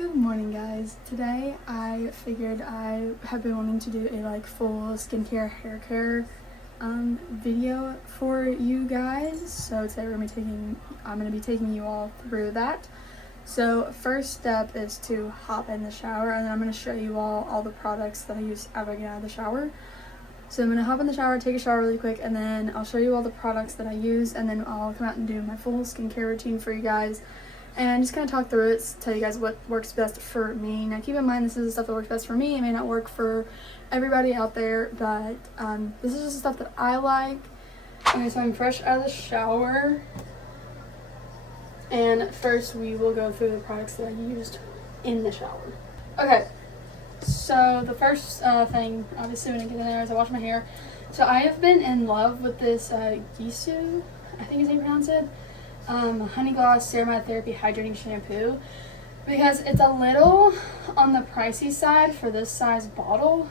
Good morning, guys. Today I figured I have been wanting to do a full skincare hair care video for you guys. So today I'm gonna be taking you all through that. So first step is to hop in the shower, and then I'm gonna show you all the products that I use after I get out of the shower. So I'm gonna hop in the shower, take a shower really quick, and then I'll show you all the products that I use, and then I'll come out and do my full skincare routine for you guys. And just kind of talk through it, tell you guys what works best for me. Now keep in mind, this is the stuff that works best for me. It may not work for everybody out there, but this is just the stuff that I like. Okay, so I'm fresh out of the shower. And first we will go through the products that I used in the shower. Okay, so the first thing, obviously when I get in there, is I wash my hair. So I have been in love with this Gisou, I think is how you pronounce it. Honey Gloss Ceramide Therapy Hydrating Shampoo, because it's a little on the pricey side for this size bottle,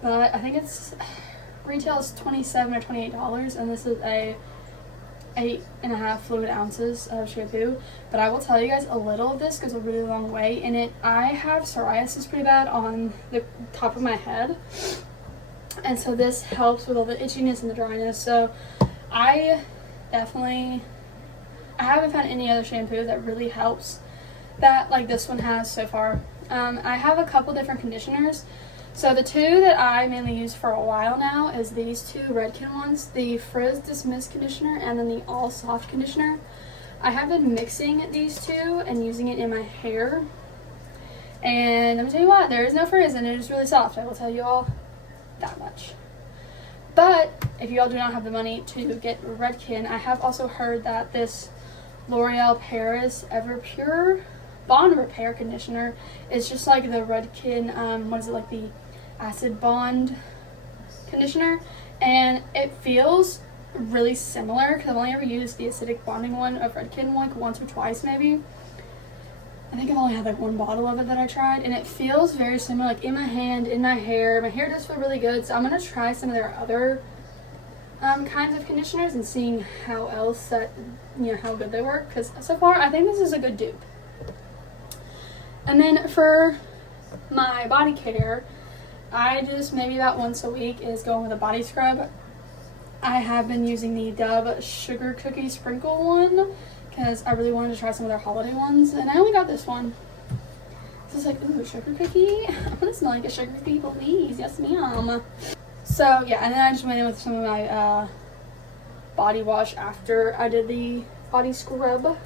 but I think it's retail is $27 or $28, and this is a 8.5 fluid ounces of shampoo. But I will tell you guys, a little of this goes a really long way. And I have psoriasis pretty bad on the top of my head, and so this helps with all the itchiness and the dryness. So I haven't found any other shampoo that really helps that like this one has so far. I have a couple different conditioners. So the two that I mainly use for a while now is these two Redken ones, the Frizz Dismiss conditioner and then the All Soft conditioner. I have been mixing these two and using it in my hair. And let me tell you what, there is no frizz and it is really soft. I will tell you all that much. But if you all do not have the money to get Redken, I have also heard that this L'Oreal Paris Everpure Bond Repair Conditioner is just like the Redken, like the Acid Bond Conditioner, and it feels really similar because I've only ever used the acidic bonding one of Redken like once or twice maybe. I think I've only had like one bottle of it that I tried, and it feels very similar, like in my hand, in my hair. My hair does feel really good, so I'm gonna try some of their other kinds of conditioners and seeing how good they work, because so far I think this is a good dupe. And then for my body care, I just maybe about once a week is going with a body scrub. I have been using the Dove Sugar Cookie Sprinkle one because I really wanted to try some of their holiday ones, and I only got this one. So it's like, ooh, sugar cookie? I'm gonna smell like a sugar cookie, please. Yes, ma'am. So yeah, and then I just went in with some of my body wash after I did the body scrub.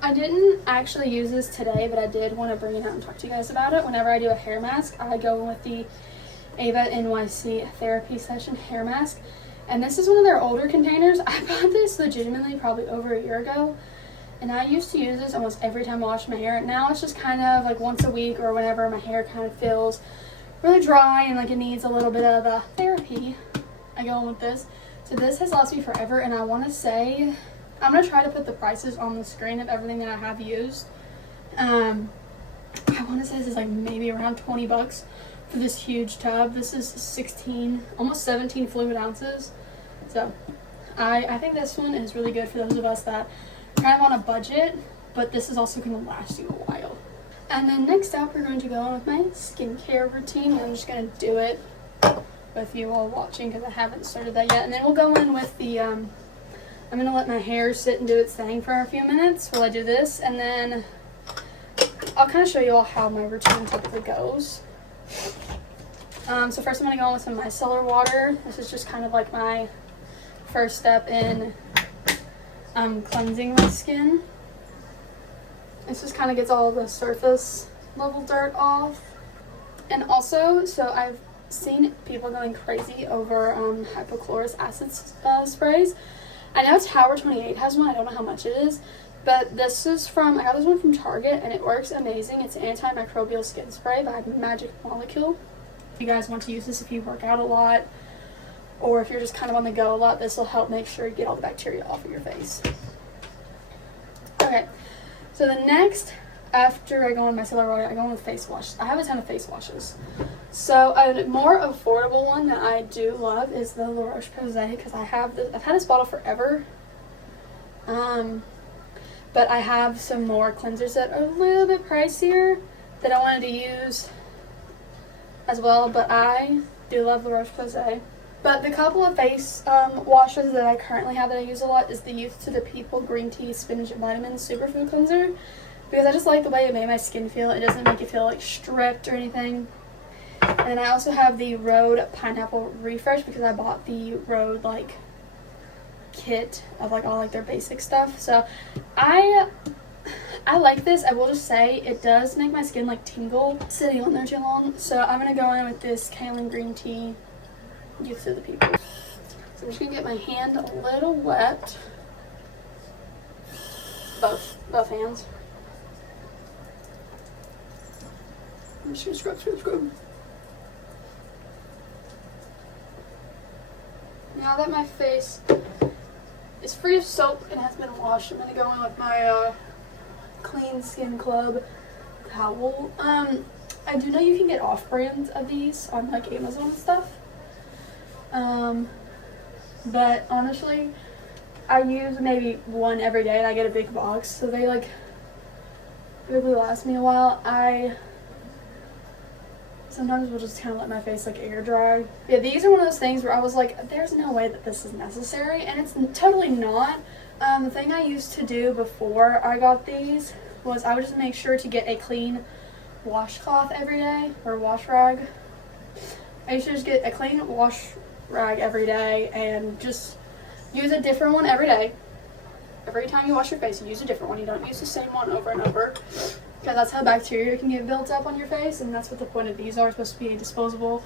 I didn't actually use this today, but I did want to bring it out and talk to you guys about it. Whenever I do a hair mask, I go in with the Ava NYC Therapy Session hair mask. And this is one of their older containers. I bought this legitimately probably over a year ago. And I used to use this almost every time I washed my hair. Now it's just kind of like once a week or whenever my hair kind of feels really dry and like it needs a little bit of therapy, I go in with this. So this has lasted me forever, and I want to say, I'm going to try to put the prices on the screen of everything that I have used. I want to say this is like maybe around 20 bucks for this huge tub. This is 16, almost 17 fluid ounces. So I think this one is really good for those of us that are kind of on a budget, but this is also going to last you a while. And then next up, we're going to go on with my skincare routine. I'm just going to do it with you all watching because I haven't started that yet. And then we'll go in with the, I'm going to let my hair sit and do its thing for a few minutes while I do this. And then I'll kind of show you all how my routine typically goes. So first I'm going to go in with some micellar water. This is just kind of like my first step in cleansing my skin. This just kind of gets all the surface level dirt off. And also, so I've seen people going crazy over hypochlorous acid sprays. I know Tower 28 has one. I don't know how much it is, but I got this one from Target, and it works amazing. It's an antimicrobial skin spray by Magic Molecule. If you guys want to use this if you work out a lot, or if you're just kind of on the go a lot, this will help make sure you get all the bacteria off of your face. Okay. So the next, after I go in micellar water, I go in with face wash. I have a ton of face washes. So a more affordable one that I do love is the La Roche-Posay, because I've had this bottle forever. But I have some more cleansers that are a little bit pricier that I wanted to use as well, but I do love La Roche-Posay. But the couple of face washes that I currently have that I use a lot is the Youth to the People Green Tea Spinach and Vitamin Superfood Cleanser, because I just like the way it made my skin feel. It doesn't make it feel like stripped or anything. And I also have the Rhode Pineapple Refresh, because I bought the Rhode like kit of like all like their basic stuff. So I like this. I will just say it does make my skin like tingle sitting on there too long. So I'm gonna go in with this Kaolin Green Tea Youth to the People. So I'm just gonna get my hand a little wet. Both hands. I'm just gonna scrub. Now that my face is free of soap and has been washed, I'm gonna go in with my Clean Skin Club towel. I do know you can get off-brand of these on like Amazon and stuff. But honestly, I use maybe one every day and I get a big box, so they like really last me a while. I sometimes will just kind of let my face like air dry. Yeah, these are one of those things where I was like, there's no way that this is necessary, and it's totally not. The thing I used to do before I got these was I would just make sure to get a clean washcloth every day, or wash rag. I used to just get a clean wash rag every day and just use a different one every day. Every time you wash your face, you use a different one. You don't use the same one over and over, because that's how bacteria can get built up on your face, and that's what the point of these are. Supposed to be disposable.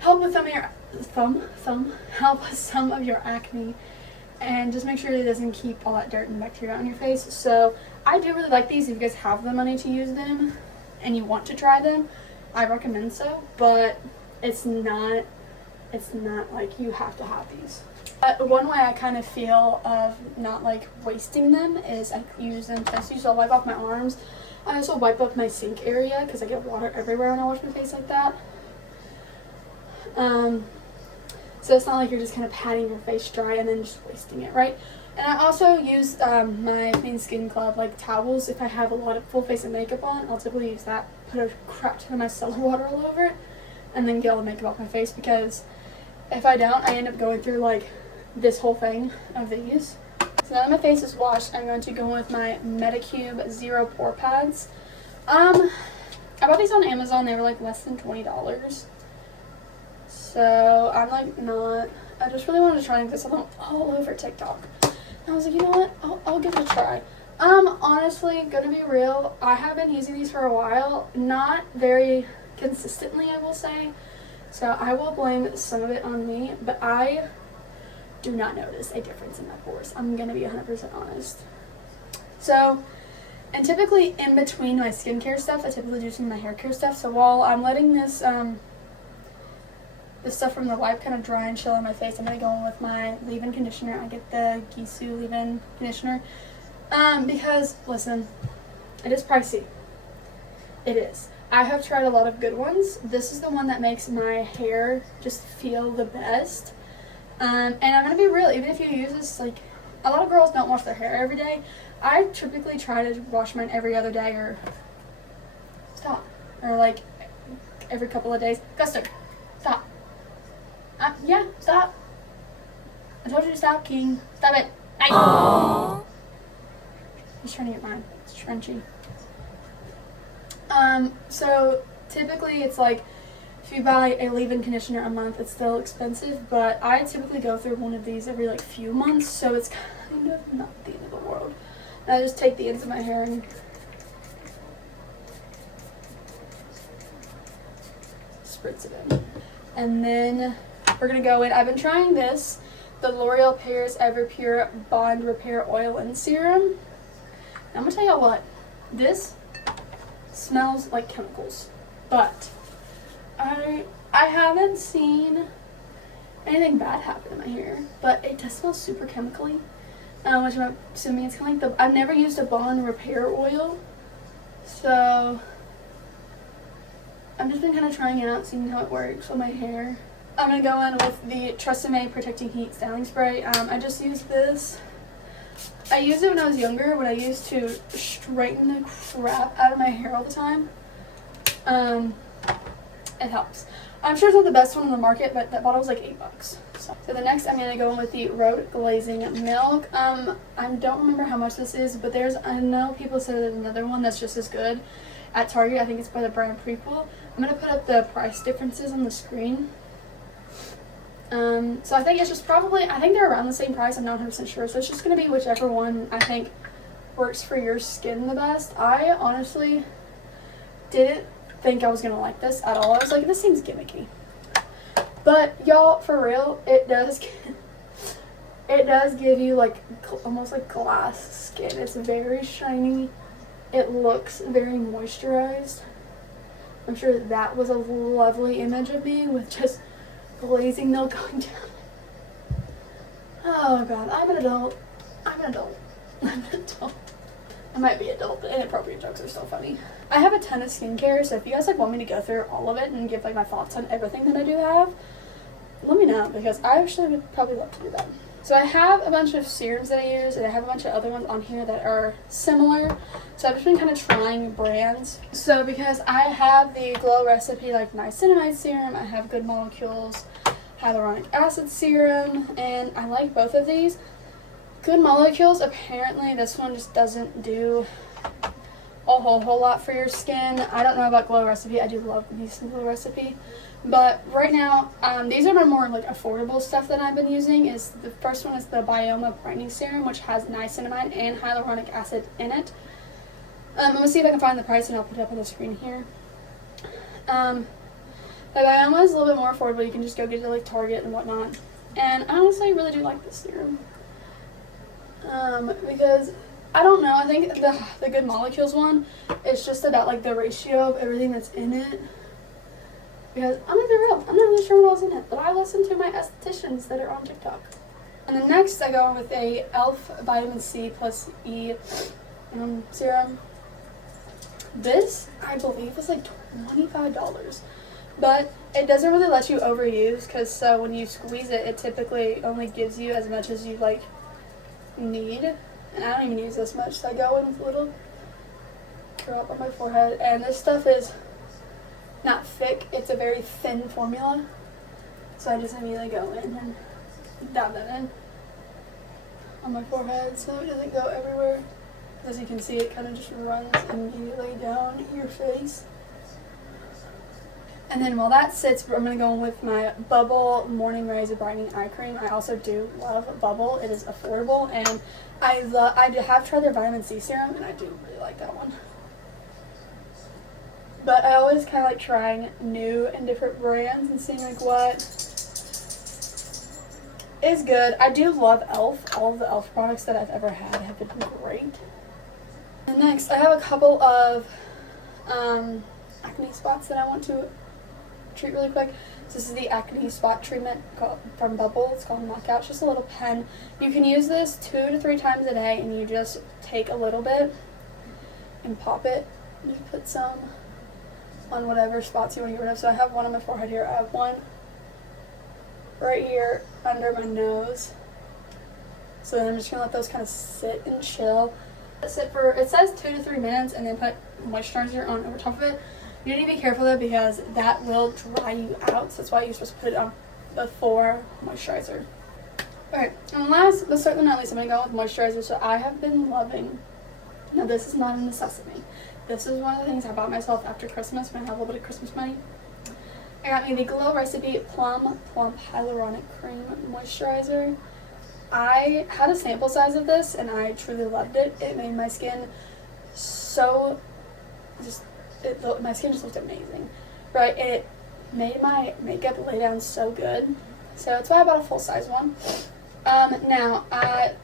Help with help with some of your acne, and just make sure that it doesn't keep all that dirt and bacteria on your face. So I do really like these. If you guys have the money to use them and you want to try them, I recommend so, but it's not like you have to have these. One way I kind of feel of not like wasting them is I use them to usually wipe off my arms. I also wipe up my sink area because I get water everywhere when I wash my face like that. So it's not like you're just kind of patting your face dry and then just wasting it, right? And I also use my Clean Skin Club like towels. If I have a lot of full face of makeup on, I'll typically use that, put a crap ton of micellar water all over it, and then get all the makeup off my face, because if I don't, I end up going through like this whole thing of these. So now that my face is washed, I'm going to go in with my Medicube Zero Pore Pads. I bought these on Amazon. They were like less than $20. So I'm like I just really wanted to try them because I'm all over TikTok. And I was like, you know what, I'll give it a try. Honestly, gonna be real, I have been using these for a while, not very consistently, I will say. So I will blame some of it on me, but I do not notice a difference in my pores. I'm gonna be 100% honest. So, and typically in between my skincare stuff, I typically do some of my hair care stuff. So while I'm letting this this stuff from the wipe kind of dry and chill on my face, I'm gonna go in with my leave-in conditioner. I get the Gisou leave-in conditioner because listen, it is pricey. It is. I have tried a lot of good ones. This is the one that makes my hair just feel the best. And I'm gonna be real, even if you use this, like, a lot of girls don't wash their hair every day. I typically try to wash mine every other day, or like every couple of days. Guster, stop. Yeah, stop. I told you to stop, King. Stop it. I'm just trying to get mine. It's trenchy. So typically it's like, if you buy a leave-in conditioner a month, it's still expensive, but I typically go through one of these every like few months, so it's kind of not the end of the world. And I just take the ends of my hair and spritz it in. And then we're gonna go in, I've been trying this, the L'Oreal Paris Everpure Bond Repair Oil and Serum. I'm gonna tell y'all what, this smells like chemicals, but I haven't seen anything bad happen in my hair, but it does smell super chemically, which I'm assuming it's kind of like I've never used a Bond Repair Oil, so I've just been kind of trying it out, seeing how it works on my hair. I'm going to go in with the TRESemmé Protecting Heat Styling Spray. I just used this I used it when I was younger, when I used to straighten the crap out of my hair all the time. It helps. I'm sure it's not the best one on the market, but that bottle was like $8. So the next I'm going to go in with the Road Glazing Milk. I don't remember how much this is, but I know people said there's another one that's just as good at Target. I think it's by the brand Prequel. I'm going to put up the price differences on the screen. So I think it's just I think they're around the same price. I'm not 100% sure. So it's just going to be whichever one I think works for your skin the best. I honestly didn't think I was going to like this at all. I was like, this seems gimmicky. But y'all, for real, it does give you like almost like glass skin. It's very shiny. It looks very moisturized. I'm sure that was a lovely image of me with just glazing milk going down. Oh god, I'm an adult. I might be adult, but inappropriate jokes are still funny. I have a ton of skincare, so if you guys like want me to go through all of it and give like my thoughts on everything that I do have, let me know, because I actually would probably love to do that. So I have a bunch of serums that I use, and I have a bunch of other ones on here that are similar. So I've just been kind of trying brands. So because I have the Glow Recipe like niacinamide serum, I have Good Molecules hyaluronic acid serum, and I like both of these. Good Molecules, apparently this one just doesn't do a whole lot for your skin. I don't know about Glow Recipe. I do love these Glow Recipe. But right now, these are my more like affordable stuff that I've been using. The first one is the Bioma Brightening Serum, which has niacinamide and hyaluronic acid in it. I'm going to see if I can find the price, and I'll put it up on the screen here. The Bioma is a little bit more affordable. You can just go get it at like Target and whatnot. And I honestly really do like this serum. Because I don't know, I think the Good Molecules one is just about like the ratio of everything that's in it. Because I'm gonna be real, I'm not really sure what else in it, but I listen to my estheticians that are on TikTok. And then next I go on with a e.l.f. Vitamin C plus E serum. This, I believe, is like $25. But it doesn't really let you overuse, because so when you squeeze it, it typically only gives you as much as you like need. And I don't even use this much, so I go in with a little drop on my forehead. And this stuff is not thick, it's a very thin formula. So I just immediately go in and dab that in on my forehead so it doesn't go everywhere. As you can see, it kind of just runs immediately down your face. And then while that sits, I'm going to go in with my Bubble Morning Rays Brightening Eye Cream. I also do love Bubble. It is affordable, and I have tried their Vitamin C serum, and I do really like that one. But I always kind of like trying new and different brands and seeing like what is good. I do love e.l.f. All of the e.l.f. products that I've ever had have been great. And next, I have a couple of acne spots that I want to treat really quick. So this is the acne spot treatment from Bubble. It's called Knockout. It's just a little pen. You can use this 2 to 3 times a day, and you just take a little bit and pop it. You put some on whatever spots you want to get rid of. So I have one on my forehead here. I have one right here under my nose. So then I'm just gonna let those kind of sit and chill. It says 2 to 3 minutes, and then put moisturizer on over top of it. You need to be careful though, because that will dry you out. So that's why you're supposed to put it on before moisturizer. Alright, and last but certainly not least, I'm gonna go with moisturizer. So I have been loving. Now this is not a necessity. This is one of the things I bought myself after Christmas when I had a little bit of Christmas money. I got me the Glow Recipe Plum Plump Hyaluronic Cream Moisturizer. I had a sample size of this, and I truly loved it. It made my skin so my skin just looked amazing, right? It made my makeup lay down so good. So that's why I bought a full size one. Now I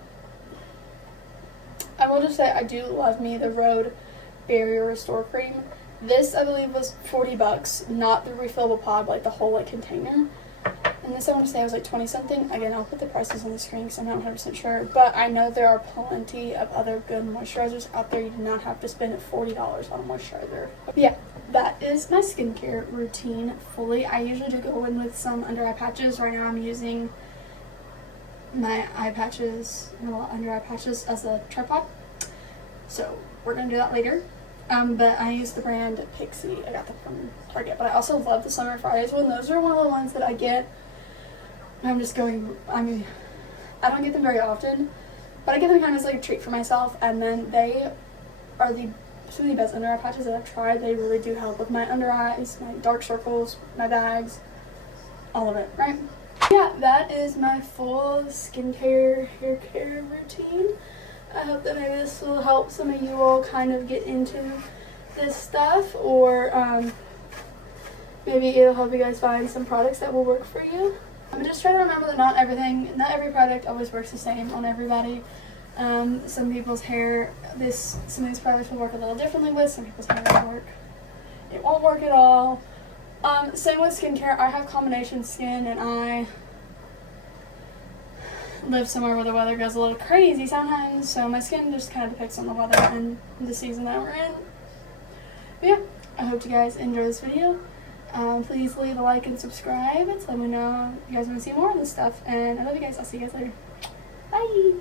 will just say I do love me the Rhode Barrier Restore Cream. This I believe was $40, not the refillable pod, like the whole like container. And this I want to say was like 20 something. Again, I'll put the prices on the screen because I'm not 100% sure. But I know there are plenty of other good moisturizers out there. You do not have to spend $40 on a moisturizer. But yeah, that is my skincare routine fully. I usually do go in with some under eye patches. Right now I'm using my eye patches, my little under eye patches as a tripod. So we're going to do that later. But I use the brand Pixie. I got them from Target. But I also love the Summer Fridays one. Those are one of the ones that I get. I mean, I don't get them very often, but I get them kind of as like a treat for myself. And then they are some of the best under eye patches that I've tried. They really do help with my under eyes, my dark circles, my bags, all of it, right? Yeah, that is my full skincare, hair care routine. I hope that maybe this will help some of you all kind of get into this stuff, or maybe it'll help you guys find some products that will work for you. But just try to remember that not every product always works the same on everybody. Some people's hair, some of these products will work a little differently with, some people's hair it won't work at all. Same with skincare. I have combination skin, and I live somewhere where the weather goes a little crazy sometimes, so my skin just kind of depicts on the weather and the season that we're in. But yeah, I hope you guys enjoy this video. Please leave a like and subscribe to let me know if you guys want to see more of this stuff, and I love you guys. I'll see you guys later. Bye!